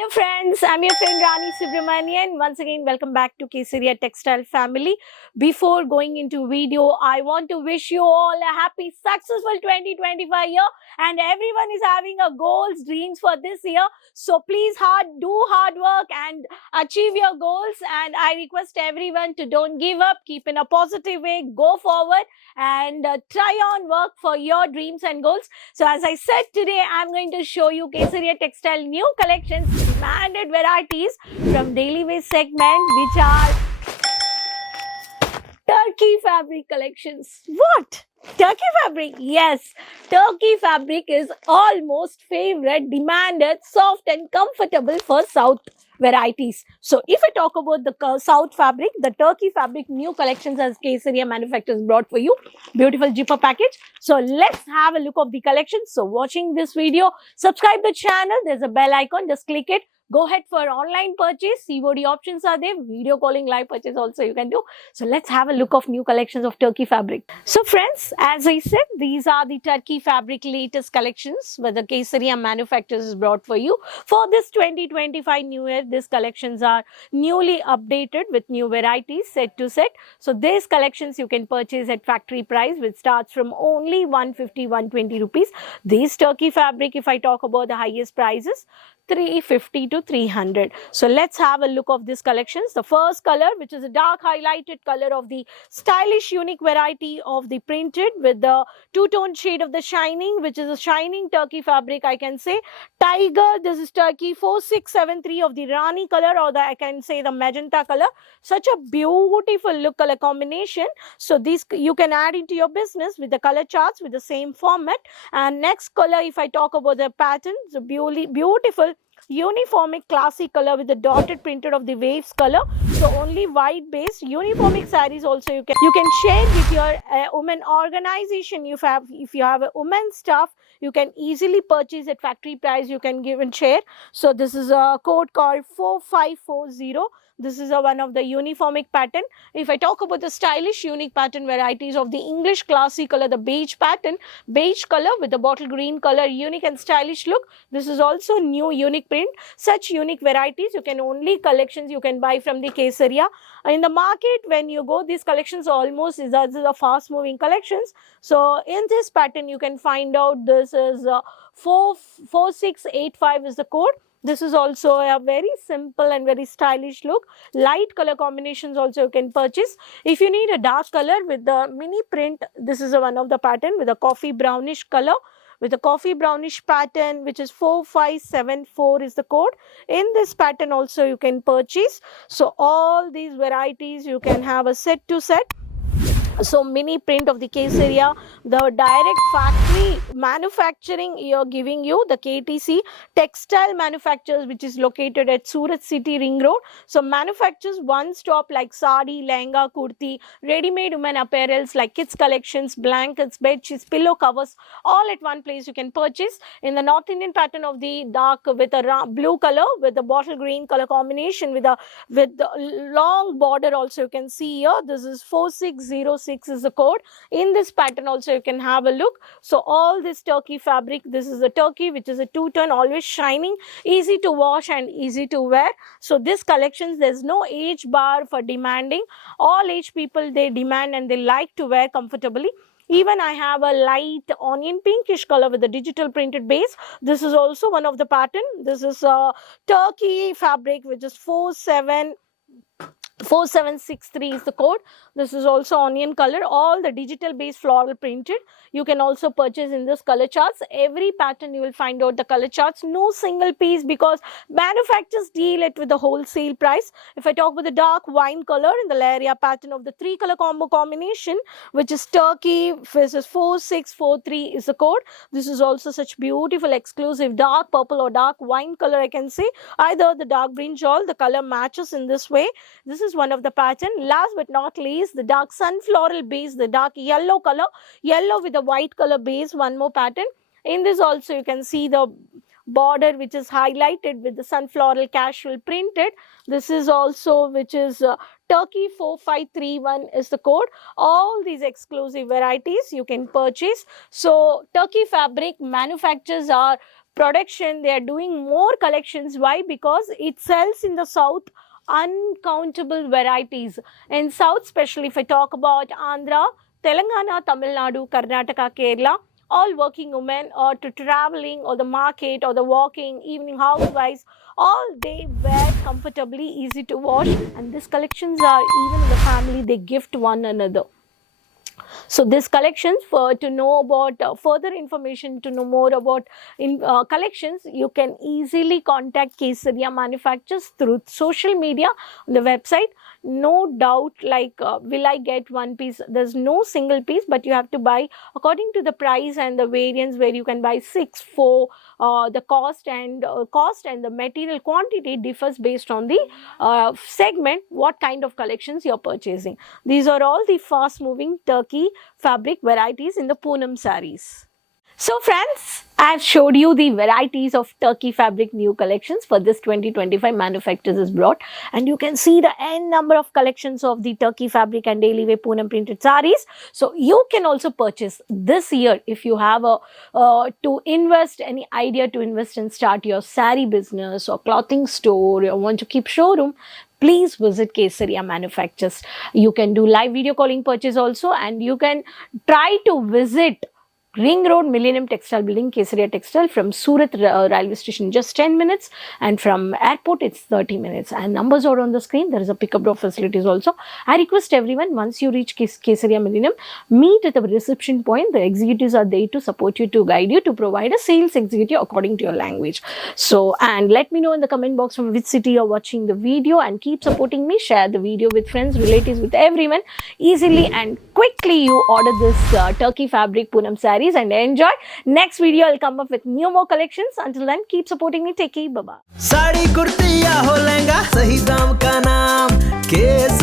Hello friends, I'm your friend Rani Subramanian. Once again, welcome back to Kesaria Textile Family. Before going into video, I want to wish you all a happy, successful 2025 year, and everyone is having a goals, dreams for this year. So please do hard work and achieve your goals. And I request everyone to don't give up, keep in a positive way, go forward and try on work for your dreams and goals. So as I said today, I'm going to show you Kesaria Textile new collections, demanded varieties from daily wear segment, which are Turkey fabric collections. What? Turkey fabric? Yes, Turkey fabric is almost favorite, demanded, soft and comfortable for South varieties. So if I talk about the South fabric, the Turkey fabric new collections as Kesaria manufacturers brought for you. Beautiful zipper package. So let's have a look of the collections. So watching this video, subscribe the channel. There's a bell icon. Just click it. Go ahead for online purchase. COD options are there. Video calling, live purchase also you can do. So let's have a look of new collections of Turkey fabric. So friends, as I said, these are the Turkey fabric latest collections where the Kesaria manufacturers is brought for you. For this 2025 New Year, these collections are newly updated with new varieties set to set. So these collections you can purchase at factory price, which starts from only 150-120 rupees. These Turkey fabric, if I talk about the highest prices, 350 to 300. So let's have a look of these collections. The first color, which is a dark highlighted color of the stylish unique variety of the printed with the two-tone shade of the shining, which is a shining Turkey fabric, I can say. Tiger, this is Turkey 4673 of the Rani color, or I can say the magenta color. Such a beautiful look color combination. So these you can add into your business with the color charts with the same format. And next color, if I talk about the pattern, the beautiful uniformic classic color with the dotted printed of the waves color. So only white based uniformic sarees also you can share with your women organization. If you have a women staff, you can easily purchase at factory price. You can give and share. So this is a code called 4540. This is one of the uniformic pattern. If I talk about the stylish unique pattern varieties of the English classic color, the beige pattern, beige color with the bottle green color, unique and stylish look. This is also new unique print. Such unique varieties you can only collections you can buy from the Kesaria. In the market, when you go, these collections almost is a fast moving collections. So in this pattern you can find out this is 4685 is the code. This is also a very simple and very stylish look. Light color combinations also you can purchase. If you need a dark color with the mini print, this is one of the pattern with a coffee brownish color. With a coffee brownish pattern, which is 4574 is the code. In this pattern also you can purchase. So all these varieties you can have a set to set. So mini print of the Kesaria, the direct factory manufacturing you're giving you, the KTC textile manufacturers, which is located at Surat City Ring Road. So manufactures one stop like sari, lehenga, kurti, ready-made women apparels like kids collections, blankets, bed sheets, pillow covers, all at one place you can purchase. In the North Indian pattern of the dark with a blue color with the bottle green color combination with the long border also you can see here. This is 4606 is the code. In this pattern also you can have a look. So all this Turkey fabric, this is a Turkey which is a two-tone, always shining, easy to wash and easy to wear. So this collections, there's no age bar for demanding. All age people, they demand and they like to wear comfortably. Even I have a light onion pinkish color with a digital printed base. This is also one of the pattern. This is a Turkey fabric which is 4763 is the code. This is also onion color, all the digital based floral printed. You can also purchase in this color charts. Every pattern you will find out the color charts, no single piece because manufacturers deal it with the wholesale price. If I talk about the dark wine color in the Laria pattern of the three color combo combination, which is Turkey, this is 4643 is the code. This is also such beautiful exclusive dark purple or dark wine color, I can say. Either the dark brinjal, the color matches in this way. This is one of the pattern. Last but not least, the dark sunfloral base, the dark yellow color, yellow with a white color base, one more pattern. In this also you can see the border which is highlighted with the sunfloral casual printed. This is also which is Turkey 4531 is the code. All these exclusive varieties you can purchase. So Turkey fabric manufacturers are production. They are doing more collections. Why? Because it sells in the south uncountable varieties. In south, especially if I talk about Andhra, Telangana, Tamil Nadu, Karnataka, Kerala, all working women or to traveling or the market or the walking, evening housewives, all they wear comfortably, easy to wash, and these collections are even the family, they gift one another. So this collections, for to know about further information, to know more about collections, you can easily contact Kesaria Manufacturers through social media on the website. No doubt, like will I get one piece? There's no single piece, but you have to buy according to the price and the variants, where you can buy 6, 4. The cost and the material quantity differs based on the segment, what kind of collections you're purchasing. These are all the fast moving Turkey fabric varieties in the Poonam sarees. So friends, I have showed you the varieties of Turkey fabric new collections for this 2025 manufacturers is brought, and you can see the n number of collections of the Turkey fabric and daily wear Poonam printed sarees. So you can also purchase this year if you have a to invest, any idea to invest and start your saree business or clothing store, or want to keep showroom. Please visit Kesaria Manufacturers. You can do live video calling purchase also, and you can try to visit Ring Road, Millennium Textile Building, Kesaria Textile, from Surat railway station just 10 minutes, and from airport it's 30 minutes, and numbers are on the screen. There is a pickup drop facilities also. I request everyone, once you reach Kesaria Millennium, meet at the reception point. The executives are there to support you, to guide you, to provide a sales executive according to your language. So, and let me know in the comment box from which city you're watching the video, and keep supporting me. Share the video with friends, relatives, with everyone. Easily and quickly you order this Turkey fabric Poonam sarees and enjoy. Next video I'll come up with new more collections. Until then, keep supporting me. Take care. Bye bye. Sari kurti या हो लहंगा, सही दाम का नाम case